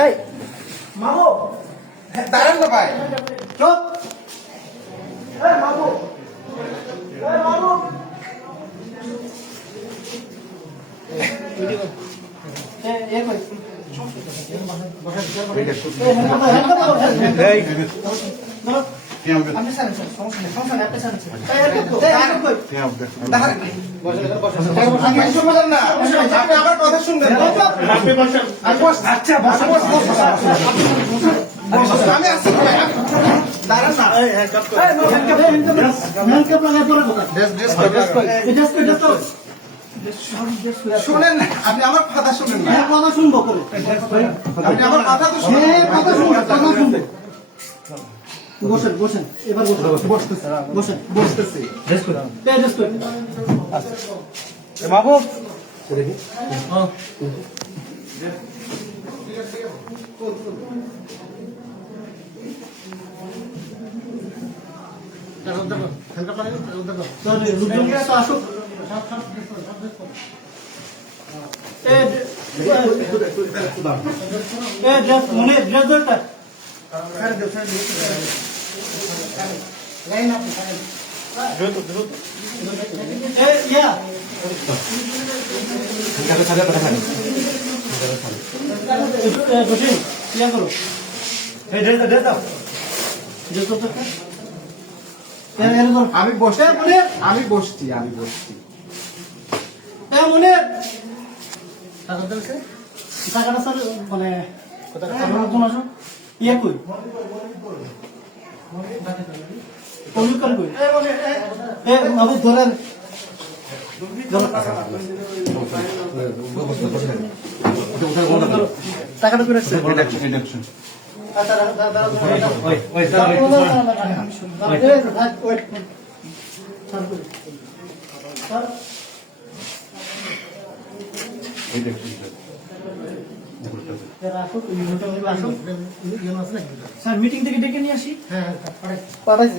এই মামু দাঁড়ান না ভাই, চুপ এই মামু এই মামু এ কই আপনি স্যার সমস্যা নেই আপনি স্যার আপনি আমার কথা শুনবেন। আচ্ছা আমি আসছি ভাই, দাঁড়ান না। শুনেন না, আপনি আমার কথা শুনেন না, কথা শুনবো করে আপনি আমার কথা তো শুনেন। কথা শুনবে বসেন বসেন এবার বসেন বসতেছি। মাহবুব আমি বসছি, আমি বসছি, আমি বসছি। টাকাটা স্যার মানে কোন আসো ইয়ে কই কমিট করে কই এ বাবু ধরেন টাকাটা করে রাখছে আচ্ছা দাদা স্যার মিটিং থেকে ডেকে নিয়ে আসি হ্যাঁ পাঠাইছি